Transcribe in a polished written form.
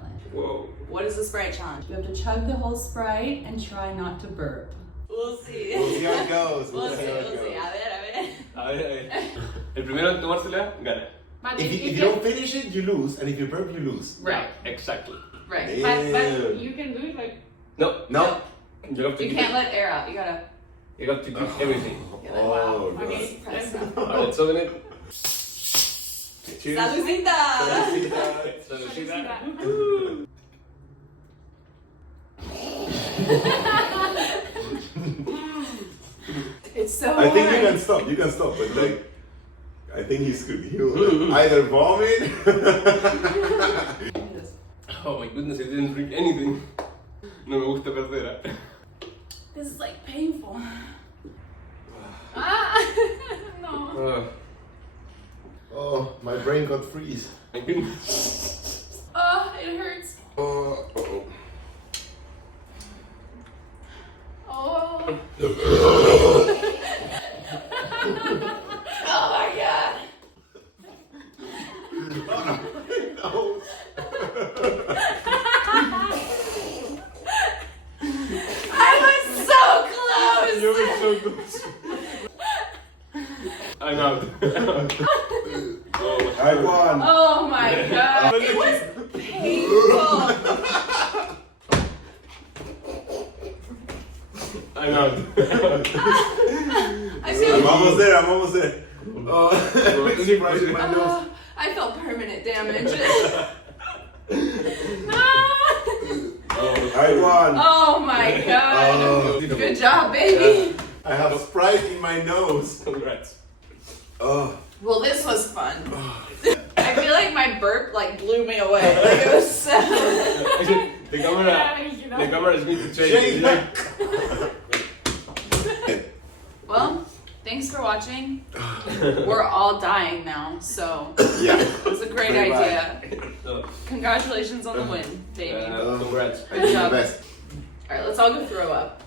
challenge. Whoa. What is the Sprite challenge? You have to chug the whole Sprite and try not to burp. We'll see. We'll see how it goes. We'll see. A ver. El primero en tomársela, gana. If you don't finish it, you lose. And if you burp, you lose. Right. Exactly. Right. But you can do it like... No. No. You have to You keep can't it. let air out. You gotta... You have to keep everything. Oh, God. Okay, let's go. Alright, so then Cheers. Saludcita! Saludcita. It's so I think hard. you can stop, but like, I think he'll either vomit. Oh my goodness, I didn't drink anything. No me gusta perder. This is like painful. No. Oh, my brain got freeze. My goodness. Oh, it hurts. Oh. Oh. Oh my god. No. I was so close. You were so close. I'm out. Oh, I won. Oh my god. It was painful. I'm out. I feel I'm almost there. Oh, Sprite in my nose. oh, I felt permanent damage. I won. Oh my god. Oh. Good job, baby. I have Sprite in my nose. Congrats. Oh. Well, this was fun. I feel like my burp like blew me away. Like it was so... Actually, the camera is going to change. Well, thanks for watching. We're all dying now, so Yeah. it was a great Bye-bye. idea. Congratulations on the win, baby. Congrats. I did my best. All right, let's all go throw up.